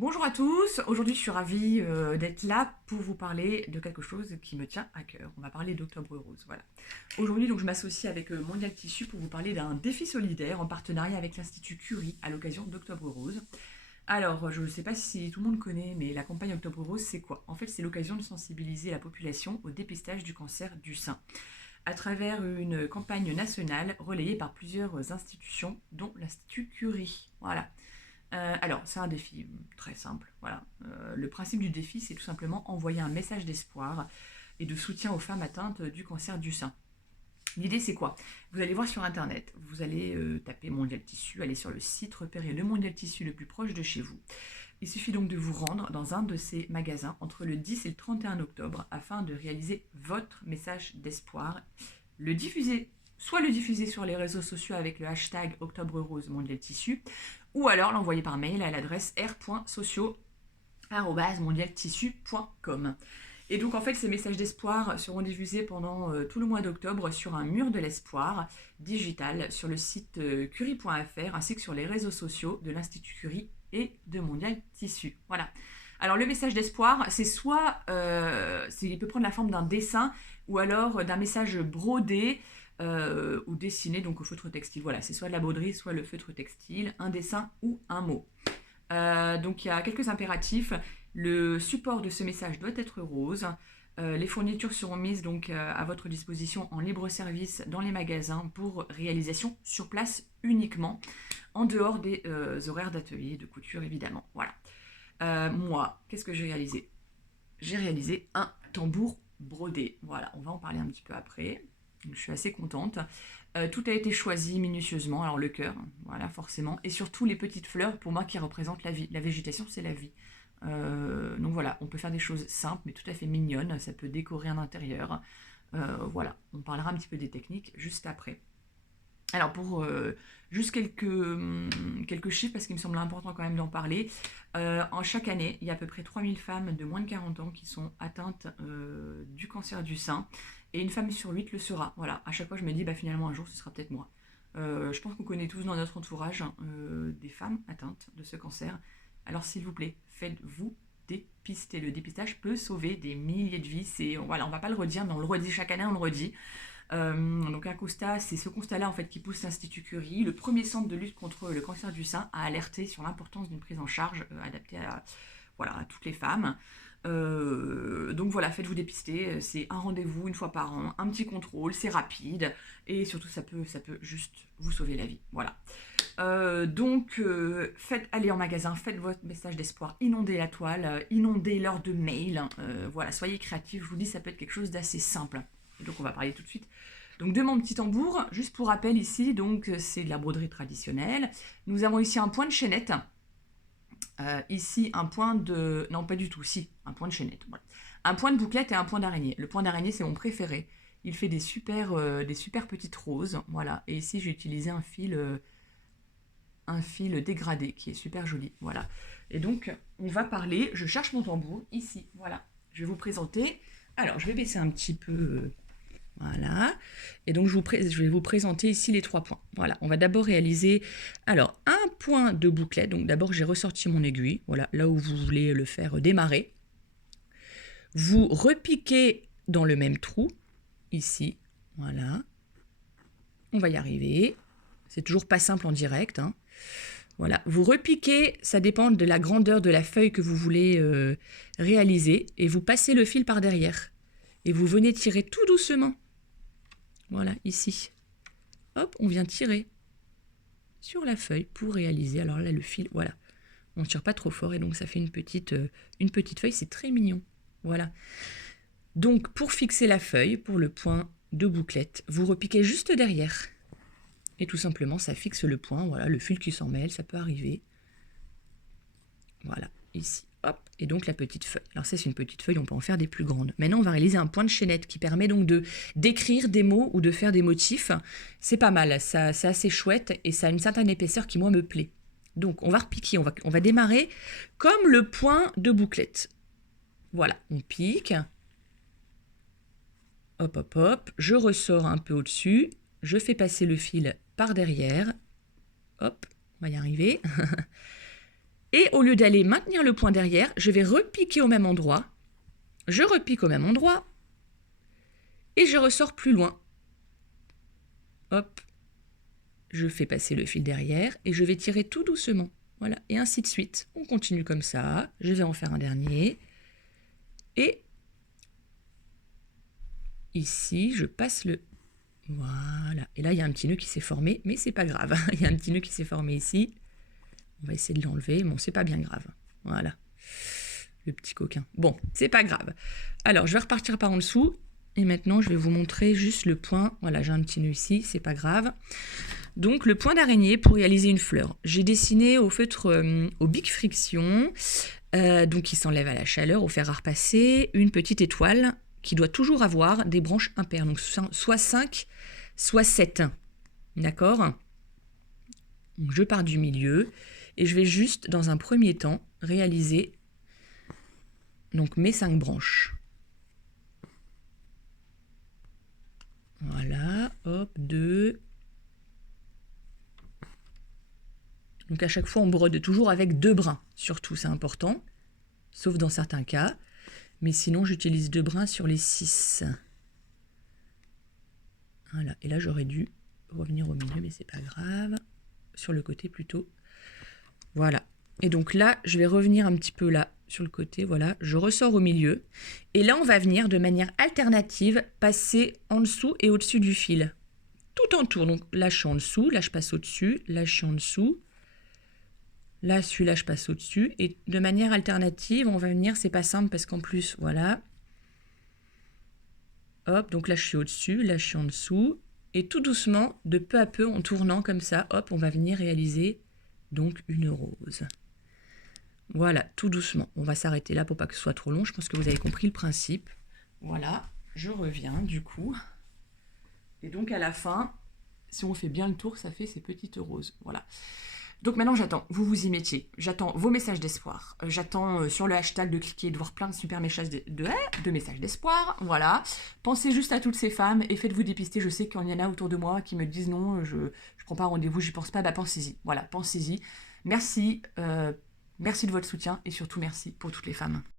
Bonjour à tous, aujourd'hui je suis ravie d'être là pour vous parler de quelque chose qui me tient à cœur. On va parler d'Octobre Rose, voilà. Aujourd'hui donc je m'associe avec Mondial Tissu pour vous parler d'un défi solidaire en partenariat avec l'Institut Curie à l'occasion d'Octobre Rose. Alors je ne sais pas si tout le monde connaît, mais la campagne Octobre Rose c'est quoi? En fait c'est l'occasion de sensibiliser la population au dépistage du cancer du sein à travers une campagne nationale relayée par plusieurs institutions, dont l'Institut Curie. Voilà. Alors, c'est un défi très simple. Voilà. Le principe du défi, c'est tout simplement envoyer un message d'espoir et de soutien aux femmes atteintes du cancer du sein. L'idée, c'est quoi? Vous allez voir sur Internet, vous allez taper Mondial Tissu, aller sur le site, repérer le Mondial Tissu le plus proche de chez vous. Il suffit donc de vous rendre dans un de ces magasins entre le 10 et le 31 octobre afin de réaliser votre message d'espoir, le diffuser, soit le diffuser sur les réseaux sociaux avec le hashtag Octobre Rose Mondial Tissu, ou alors l'envoyer par mail à l'adresse r.sociaux@mondialtissu.com. Et donc en fait ces messages d'espoir seront diffusés pendant tout le mois d'octobre sur un mur de l'espoir digital sur le site curie.fr ainsi que sur les réseaux sociaux de l'Institut Curie et de Mondial Tissu. Voilà. Alors le message d'espoir, c'est soit, il peut prendre la forme d'un dessin ou alors d'un message brodé ou dessiné donc au feutre textile. Voilà, c'est soit de la broderie, soit le feutre textile, un dessin ou un mot. Donc il y a quelques impératifs. Le support de ce message doit être rose. Les fournitures seront mises donc à votre disposition en libre service dans les magasins pour réalisation sur place uniquement, en dehors des horaires d'atelier, de couture évidemment. Voilà. Moi, qu'est-ce que j'ai réalisé? J'ai réalisé un tambour brodé. Voilà, on va en parler un petit peu après. Je suis assez contente. Tout a été choisi minutieusement. Alors le cœur, voilà, forcément. Et surtout les petites fleurs, pour moi, qui représentent la vie. La végétation, c'est la vie. Donc voilà, on peut faire des choses simples, mais tout à fait mignonnes. Ça peut décorer un intérieur. Voilà, on parlera un petit peu des techniques juste après. Alors pour juste quelques chiffres, parce qu'il me semble important quand même d'en parler, en chaque année, il y a à peu près 3000 femmes de moins de 40 ans qui sont atteintes du cancer du sein, et une femme sur 8 le sera. Voilà, à chaque fois je me dis, bah, finalement un jour ce sera peut-être moi. Je pense qu'on connaît tous dans notre entourage des femmes atteintes de ce cancer. Alors s'il vous plaît, faites-vous dépister. Le dépistage peut sauver des milliers de vies. Voilà, on va pas le redire, mais on le redit chaque année, on le redit. Donc un constat, c'est ce constat-là en fait qui pousse l'Institut Curie, le premier centre de lutte contre le cancer du sein, à alerter sur l'importance d'une prise en charge adaptée voilà, à toutes les femmes. Donc voilà, faites-vous dépister, c'est un rendez-vous une fois par an, un petit contrôle, c'est rapide et surtout ça peut juste vous sauver la vie. Voilà. Faites aller en magasin, faites votre message d'espoir, inondez la toile, inondez l'heure de mail. Voilà, soyez créatifs, je vous dis, ça peut être quelque chose d'assez simple. Et donc on va parler tout de suite. Donc de mon petit tambour, juste pour rappel ici, donc c'est de la broderie traditionnelle. Nous avons ici un point de chaînette. Ici un point de... Non pas du tout, si, un point de chaînette. Voilà. Un point de bouclette et un point d'araignée. Le point d'araignée c'est mon préféré. Il fait des super petites roses. Voilà. Et ici j'ai utilisé un fil dégradé qui est super joli. Voilà. Et donc on va parler, je cherche mon tambour ici. Voilà. Je vais vous présenter. Alors je vais baisser un petit peu... Voilà. Et donc, je vais vous présenter ici les 3 points. Voilà. On va d'abord réaliser, alors, un point de bouclette. Donc, d'abord, j'ai ressorti mon aiguille. Voilà, là où vous voulez le faire démarrer. Vous repiquez dans le même trou, ici. Voilà. On va y arriver. C'est toujours pas simple en direct, hein. Voilà. Vous repiquez, ça dépend de la grandeur de la feuille que vous voulez réaliser. Et vous passez le fil par derrière. Et vous venez tirer tout doucement. Voilà, ici. Hop, on vient tirer sur la feuille pour réaliser. Alors là, le fil, voilà. On ne tire pas trop fort et donc ça fait une petite feuille. C'est très mignon. Voilà. Donc, pour fixer la feuille, pour le point de bouclette, vous repiquez juste derrière. Et tout simplement, ça fixe le point. Voilà, le fil qui s'en mêle, ça peut arriver. Voilà, ici. Hop, et donc la petite feuille. Alors ça, c'est une petite feuille, on peut en faire des plus grandes. Maintenant, on va réaliser un point de chaînette qui permet donc d'écrire des mots ou de faire des motifs. C'est pas mal, c'est assez chouette et ça a une certaine épaisseur qui, moi, me plaît. Donc, on va repiquer, on va démarrer comme le point de bouclette. Voilà, on pique. Hop, hop, hop. Je ressors un peu au-dessus. Je fais passer le fil par derrière. Hop, on va y arriver. Et au lieu d'aller maintenir le point derrière, je vais repiquer au même endroit. Je repique au même endroit. Et je ressors plus loin. Hop. Je fais passer le fil derrière et je vais tirer tout doucement. Voilà, et ainsi de suite. On continue comme ça. Je vais en faire un dernier. Et ici, je passe le... Voilà. Et là, il y a un petit nœud qui s'est formé, mais c'est pas grave. Il y a un petit nœud qui s'est formé ici. On va essayer de l'enlever. Bon, c'est pas bien grave. Voilà. Le petit coquin. Bon, c'est pas grave. Alors, je vais repartir par en dessous. Et maintenant, je vais vous montrer juste le point. Voilà, j'ai un petit nœud ici, c'est pas grave. Donc, le point d'araignée pour réaliser une fleur. J'ai dessiné au feutre au Bic Friction, donc qui s'enlève à la chaleur, au fer à repasser, une petite étoile qui doit toujours avoir des branches impaires. Donc, soit 5, soit 7. D'accord? Donc, je pars du milieu et je vais juste, dans un premier temps, réaliser donc, mes 5 branches. Voilà, hop, 2. Donc à chaque fois, on brode toujours avec 2 brins. Surtout, c'est important, sauf dans certains cas. Mais sinon, j'utilise 2 brins sur les 6. Voilà, et là, j'aurais dû revenir au milieu, mais c'est pas grave. Sur le côté plutôt. Voilà. Et donc là, je vais revenir un petit peu là, sur le côté, voilà. Je ressors au milieu. Et là, on va venir de manière alternative passer en dessous et au-dessus du fil. Tout en tour. Donc là, je suis en dessous, là, je passe au-dessus, là, je suis en dessous. Là, celui-là, je passe au-dessus. Et de manière alternative, on va venir, c'est pas simple parce qu'en plus, voilà. Hop, donc là, je suis au-dessus, là, je suis en dessous. Et tout doucement, de peu à peu, en tournant comme ça, hop, on va venir réaliser donc une rose. Voilà, tout doucement. On va s'arrêter là pour pas que ce soit trop long. Je pense que vous avez compris le principe. Voilà, je reviens du coup. Et donc à la fin, si on fait bien le tour, ça fait ces petites roses. Voilà. Donc maintenant, j'attends, vous vous y mettiez. J'attends vos messages d'espoir. J'attends sur le hashtag de cliquer et de voir plein de super messages de messages d'espoir. Voilà. Pensez juste à toutes ces femmes et faites-vous dépister. Je sais qu'il y en a autour de moi qui me disent non, je prends pas rendez-vous, j'y pense pas. Bah pensez-y. Voilà, pensez-y. Merci, merci de votre soutien et surtout merci pour toutes les femmes.